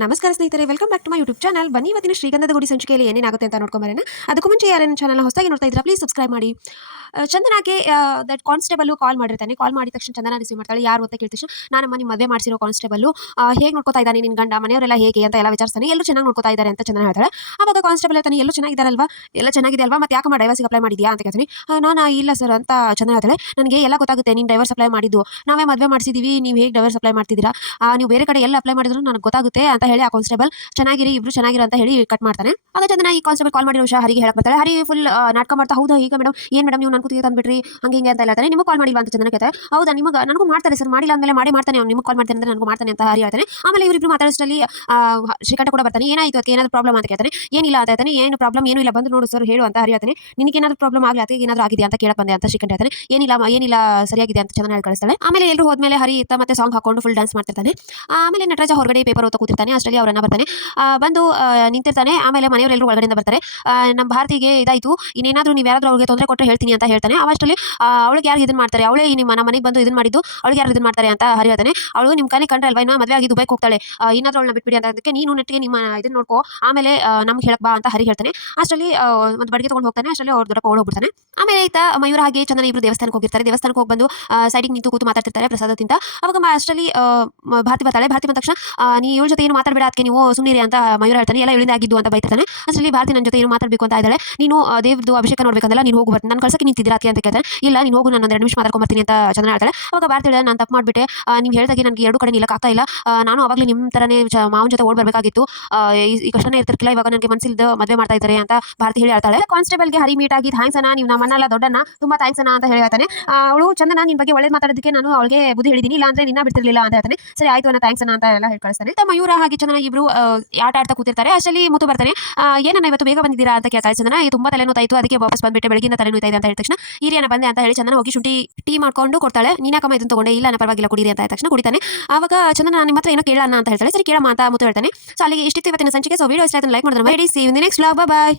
ನಮಸ್ಕಾರ ಸ್ನೇಹಿತರೆ, welcome back to my YouTube channel. ಬನ್ನಿ ಇವತ್ತಿನ ಶ್ರೀಗಂಧದ ಗುಡಿ ಸಂಚಿಕೆಯಲ್ಲಿ ಏನೇನಾಗುತ್ತೆ ಅಂತ ನೋಡ್ಕೊಂಬರೋಣ. ಅದಕ್ಕೂ ಮುಂಚೆ ಯಾರೇನು ಚಾನಲ್ನ ಹೊಸದಾಗಿ ನೋಡ್ತಾ ಇದ್ರೆ ಪ್ಲೀಸ್ ಸಬ್ಸ್ಕ್ರೈಬ್ ಮಾಡಿ. ಚಂದನಾಗೆ ದಟ್ ಕಾನ್ಸ್ಟೇಬಲ್ ಕಾಲ್ ಮಾಡಿರ್ತಾನೆ. ಕಾಲ್ ಮಾಡಿದ ತಕ್ಷಣ ಚಂದನ ರಿಸೀವ್ ಮಾಡ್ತಾಳೆ. ಯಾರು ಅಂತ ಕೇಳಿದ ತಕ್ಷಣ ನಾನಮ್ಮ ನಿಮ್ಮ ಮದುವೆ ಮಾಡಿಸಿರೋ ಕಾನ್ಸ್ಟೇಬಲ್, ಹೇಗೆ ನೋಡ್ಕೋತಾ ಇದ್ದಾನೆ ನಿನ್ನ ಗಂಡ, ಮನೆಯವರೆಲ್ಲ ಹೇಗೆ ಅಂತ ಎಲ್ಲ ವಿಚಾರಿಸ್ತಾನೆ. ಎಲ್ಲರೂ ಚೆನ್ನಾಗಿ ನೋಡ್ಕೋತಾ ಇದ್ದಾರೆ ಅಂತ ಚಂದನ ಹೇಳ್ತಾಳೆ. ಆವಾಗ ಕಾನ್ಸ್ಟೇಬಲ್ ಹೇಳ್ತಾನೆ, ಎಲ್ಲರೂ ಚೆನ್ನಾಗಿದ್ದಾರಲ್ವಾ, ಎಲ್ಲ ಚೆನ್ನಾಗಿದೆ ಅಲ್ವಾ, ಮತ್ತೆ ಯಾಕಮ್ಮ ಡೈವರ್ಸಿಗೆ ಅಪ್ಲೈ ಮಾಡಿದ್ಯಾ ಅಂತ ಕೇಳ್ತೀನಿ. ನಾನು ಇಲ್ಲ ಸರ್ ಅಂತ ಚಂದನ ಹೇಳ್ತಾಳೆ. ನನಗೆ ಎಲ್ಲ ಗೊತ್ತಾಗುತ್ತೆ, ನೀನು ಡೈವರ್ಸ್ ಅಪ್ಲೈ ಮಾಡಿದ್ದು, ನಾವೇ ಮದುವೆ ಮಾಡಿಸಿದೀವಿ, ನೀವು ಹೇಗೆ ಡೈವರ್ಸ್ ಅಪ್ಲೈ ಮಾಡ್ತಿದ್ದೀರಾ, ನೀವು ಬೇರೆ ಕಡೆ ಎಲ್ಲ ಅಪ್ಲೈ ಮಾಡಿದ್ರು ನನಗೆ ಗೊತ್ತಾಗುತ್ತೆ ಅಂತ ಹೇಳಿ ಆ ಕಾನ್ಸ್ಟೇಬಲ್ ಚೆನ್ನಾಗಿರಿ, ಇಬ್ರು ಚೆನ್ನಾಗಿರ ಅಂತ ಹೇಳಿ ಕಟ್ ಮಾಡ್ತಾನೆ. ಆಗ ಚಂದನ ಈ ಕಾನ್ಸ್ಟೇಬಲ್ ಕಾಲ್ ಮಾಡಿರೋ ವಿಷಯ ಹರಿಗೆ ಹೇಳಕ್ ಬರ್ತಾಳೆ. ಹರಿ ಫುಲ್ ನಾಟಕ ಮಾಡ್ತಾ, ಹೌದಾ ಈಗ ಮೇಡಮ್, ಏನ್ ಮೇಡಮ್ ನೀವು ನನ್ನ ಕೂತಿಗೆ ತಂದ್ಬಿಟ್ರಿ, ಹಂಗೆ ಹಿಂಗೆ ಅಂತ ಹೇಳ್ತಾನೆ. ನಿಮಗೆ ಕಾಲ್ ಮಾಡಿಲ್ವಾ ಅಂತ ಚಂದನ ಕೇಳ್ತಾರೆ. ಹೌದಾ, ನಿಮಗೆ ನನಗೂ ಮಾಡ್ತಾರೆ ಸರ್, ಮಾಡಿಲ್ಲ ಅಂದಮೇಲೆ ಮಾಡ್ತಾನೆ, ಅವ್ನು ನಿಮಗೆ ಕಾಲ್ ಮಾಡ್ತಾನೆ ಅಂದ್ರೆ ನನಗೂ ಮಾಡ್ತಾನೆ ಅಂತ ಹರಿ ಹೇಳ್ತಾನೆ. ಆಮೇಲೆ ಇವರಿಬ್ರು ಮಾತಾಡೋಷ್ಟರಲ್ಲಿ ಶ್ರೀಕಂಠ ಕೂಡ ಬರ್ತಾನೆ. ಏನಾಯ್ತು, ಅದಕ್ಕೆ ಏನಾದ್ರು ಪ್ರಾಬ್ಲಮ್ ಅಂತ ಕೇಳ್ತಾನೆ. ಏನಿಲ್ಲ ಅಂತ ಹೇಳ್ತಾನೆ. ಏನು ಪ್ರಾಬ್ಲಮ್ ಏನು ಇಲ್ಲ, ಬಂದು ನೋಡು ಸರ್ ಹೇಳು ಅಂತ ಹರಿ ಹೇಳ್ತಾನೆ. ನಿನಗೆ ಏನಾದ್ರು ಪ್ರಾಬ್ಲಮ್ ಆಗಲಿ, ಅದಕ್ಕೆ ಏನಾದ್ರು ಆಗಿದೆ ಅಂತ ಕೇಳಕ್ ಬಂದೆ ಅಂತ ಶ್ರೀಕಂಠ ಹೇಳ್ತಾನೆ. ಏನಿಲ್ಲ ಸರಿಯಾಗಿದೆ ಅಂತ ಚಂದನ ಹೇಳಿ ಕಳಿಸ್ತಾಳೆ. ಆಮೇಲೆ ಎಲ್ಲರೂ ಹೋದ್ಮೇಲೆ ಹರಿ ಇತ್ತ ಮತ್ತೆ ಸಾಂಗ್ ಹಾಕೊಂಡು ಫುಲ್ ಡ್ಯಾನ್ಸ್ ಮಾಡ್ತಿರ್ತಾನೆ. ಆಮೇಲೆ ನಟರಾಜ ಹೊರಗಡೆ ಪೇಪರ್ ಓದ್ತಾ ಕೂತಿರ್ತಾನೆ. ಅಷ್ಟರಲ್ಲಿ ಅವರನ್ನ ಬರ್ತಾನೆ, ಬಂದು ನಿಂತಿರ್ತಾನೆ. ಆಮೇಲೆ ಮನೆಯವರೆಲ್ಲರೂ ಒಳಗಡೆಯಿಂದ ಬರ್ತಾರೆ. ನಮ್ಮ ಭಾರತಿಗೆ ಇದಾಯ್ತು, ಇನ್ನೇನಾದ್ರೂ ನೀವು ಯಾರಾದ್ರೂ ಅವ್ರಿಗೆ ತೊಂದರೆ ಕೊಟ್ಟರೆ ಹೇಳ್ತೀನಿ ಅಂತ ಹೇಳ್ತಾನೆ. ಅವಷ್ಟರಲ್ಲಿ ಅವಳಿಗೆ ಯಾರು ಇದನ್ನ ಮಾಡ್ತಾರೆ, ಅವಳೇ ನಿಮ್ಮ ನಮ್ಮ ಮನೆಗೆ ಬಂದು ಇದನ್ನ ಮಾಡಿದ್ದು, ಅವಳಿಗೆ ಯಾರು ಇದನ್ನ ಮಾಡ್ತಾರೆ ಅಂತ ಹರಿ ಹೇಳ್ತಾನೆ. ಅವಳು ನಿಮ್ಮ ಕನೆ ಕಂಡ್ರೆ ಅಲ್ವಾ, ಇನ್ನು ಮದುವೆ ಆಗಿ ದುಬೈಗೆ ಹೋಗ್ತಾಳೆ, ಇನ್ನಾದ್ರೂ ಅವಳನ್ನ ಬಿಟ್ಬಿಡಿ ಅಂತ. ಅದಕ್ಕೆ ನೀನು ನೆಟ್ಟಿಗೆ ನಿಮ್ಮ ಇದನ್ನ ನೋಡ್ಕೋ, ಆಮೇಲೆ ನಮ್ಗೆ ಹೇಳಕ್ ಬಾ ಅಂತ ಹರಿ ಹೇಳ್ತಾನೆ. ಅಷ್ಟರಲ್ಲಿ ಒಂದು ಬಡಿಗೆ ತಗೊಂಡು ಹೋಗ್ತಾನೆ. ಅಷ್ಟರಲ್ಲಿ ಅವ್ರ ದೊಡ್ಡಪ್ಪ ಓಡೋಗ್ಬಿಡ್ತಾನೆ. ಆಮೇಲೆ ಈತ ಮಯೂರ ಹಾಗೆ ಚಂದನ ಇಬ್ರು ದೇವಸ್ಥಾನಕ್ಕೆ ಹೋಗಿರ್ತಾರೆ. ದೇವಸ್ಥಾನಕ್ಕೆ ಹೋಗಿ ಬಂದು ಸೈಡಿಗೆ ನಿಂತು ಕೂತು ಮಾತಾಡ್ತಿರ್ತಾರೆ ಪ್ರಸಾದ ತಿಂತ. ಅವಾಗ ಅಷ್ಟರಲ್ಲಿ ಭಾರತಿ ಬರ್ತಾಳೆ. ಭಾರತಿ ಬಂದ ತಕ್ಷಣ ನೀ ಇವಳ ಜೊತೆ ಏನು ಮಾತಾಡಬೇಡ, ಅದಕ್ಕೆ ನೀವು ಸುಮ್ಮನಿರಿ ಅಂತ ಮಯೂರ ಹೇಳ್ತಾನೆ. ಎಲ್ಲ ಇವಳಿಂದ ಆಗಿದ್ದು ಅಂತ ಬೈತಾನೆ. ಅಷ್ಟರಲ್ಲಿ ಭಾರತಿ ನನ್ನ ಜೊತೆ ಏನು ಮಾತಾಡಬೇಕು ಅಂತ ಇದ್ದಾಳೆ. ನೀನು ದೇವ್ರದ್ದು ಅಭಿಷೇಕ ನೋಡ್ಬೇಕಂದಲ್ಲ, ನೀನು ಹೋಗಿ ಬರ್ತೀನಿ, ನಾನು ಕಳ್ಸಕ್ಕೆ ನಿಂತಿದ್ದೀರಾ ಅದಕ್ಕೆ ಅಂತ ಕೇಳ್ತಾನೆ. ಇಲ್ಲ, ನೀನು ಹೋಗು, ನಾನು ಒಂದು 2 ನಿಮಿಷ ಮಾತಾಡ್ಕೊಂಡು ಬರ್ತೀನಿ ಅಂತ ಚಂದನ ಹೇಳ್ತಾಳೆ. ಅವಾಗ ಭಾರತಿ ಹೇಳ, ನಾನು ತಪ್ಪು ಮಾಡಿಬಿಟ್ಟೆ, ನೀವು ಹೇಳಿದಾಗೆ ನನಗೆ ಎರಡು ಕಡೆ ನಿಲ್ಲಕ್ಕೆ ಆಗ್ತಾ ಇಲ್ಲ, ನಾನು ಅವಾಗಲೇ ನಿಮ್ಮ ಥರನೇ ಮಾವನ ಜೊತೆ ಓಡ್ ಬರಬೇಕಾಗಿತ್ತು, ಈ ಕಷ್ಟನೇ ಇರ್ತಿರ್ಕಿಲ್ಲ, ಇವಾಗ ನನಗೆ ಮನಸ್ಸಿಲ್ದ ಮದುವೆ ಮಾಡ್ತಾ ಇದ್ದಾರೆ ಅಂತ ಭಾರತಿ ಹೇಳಿ ಹೇಳ್ತಾಳೆ. ಕಾನ್ಸ್ಟೇಬಲ್ಗೆ ಹರಿ ಮೀಟ್ ಆಗಿ ಥ್ಯಾಂಕ್ಸ್ ಅಣ್ಣ, ನೀವು ನಮ್ಮನ್ನೆಲ್ಲ ದೊಡ್ಡಣ್ಣ, ತುಂಬಾ ಥ್ಯಾಂಕ್ಸ್ ಅಣ್ಣ ಅಂತ ಹೇಳ್ತಾನೆ. ಅವಳು ಚಂದನ ನಿನ್ನ ಬಗ್ಗೆ ಒಳ್ಳೇದು ಮಾತಾಡೋದಕ್ಕೆ ನಾನು ಅವಳಿಗೆ ಬುದ್ಧಿ ಹೇಳಿದ್ದೀನಿ, ಇಲ್ಲ ಅಂದ್ರೆ ನಿನ್ನ ಬಿಡ್ತಿರ್ಲಿಲ್ಲ ಅಂತ ಹೇಳ್ತಾನೆ. ಸರಿ ಆಯ್ತು ಅಣ್ಣ, ಥ್ಯಾಂಕ್ಸ್ ಅಣ್ಣ ಅಂತ ಎಲ್ಲ ಹೇಳಿ ಕಳಿಸ್ತಾನೆ. ಮಯೂರ ಹಾಗೆ ಚಂದನ ಇಬ್ರು ಆಟ ಆಡ್ತಾ ಕೂತಿರ್ತಾರೆ. ಅಷ್ಟರಲ್ಲಿ ಮುತ್ತು ಬರ್ತಾನೆ. ಏನನ್ನ ಇವತ್ತು ಬೇಗ ಬಂದಿದ್ದೀರಾ ಅಂತ ಕೇಳ್ತಾಳೆ ಚಂದನ. ತುಂಬಾ ತಲೆನೋತಾಯಿತು, ಅದಕ್ಕೆ ವಾಪಸ್ ಬಂದ್ಬಿಟ್ಟೆ, ಬೆಳಗಿಂದ ತಲೆನೋಯ್ತಾ ಇದೆ ಅಂತ ಹೇಳಿದ ತಕ್ಷಣ ಹಿರಿಯನ ಬಂದೆ ಅಂತ ಹೇಳಿ ಚಂದನ ಹೋಗಿ ಶುಂಠಿ ಟೀ ಮಾಡ್ಕೊಂಡು ಕೊಡ್ತಾಳೆ. ನೀನಾಕಮ್ಮ ಇದನ್ನ ತಗೊಂಡೆ, ಇಲ್ಲ ಪರವಾಗಿಲ್ಲ ಕುಡೀರಿ ಅಂತ ತಕ್ಷಣ ಕುಡಿತಾನೆ. ಆವಾಗ ಚಂದನ ನಿಮ್ಮ ಹತ್ರ ಏನೋ ಕೇಳೋಣ ಅಂತ ಹೇಳ್ತಾಳೆ. ಸರಿ ಕೇಳಮ್ಮ ಅಂತ ಮುತ್ತು ಹೇಳ್ತಾನೆ. ಸೊ ಅಲ್ಲಿಗೆ ಇಷ್ಟಿತ್ತು ಇವತ್ತಿನ ಸಂಚಿಕೆ. ಸೊ ವಿಡಿಯೋ ಇಷ್ಟ ಆಯ್ತು ಲೈಕ್ ಮಾಡಿದ್ರೆ ಮಾಡಿ. See you in the next vlog. Bye.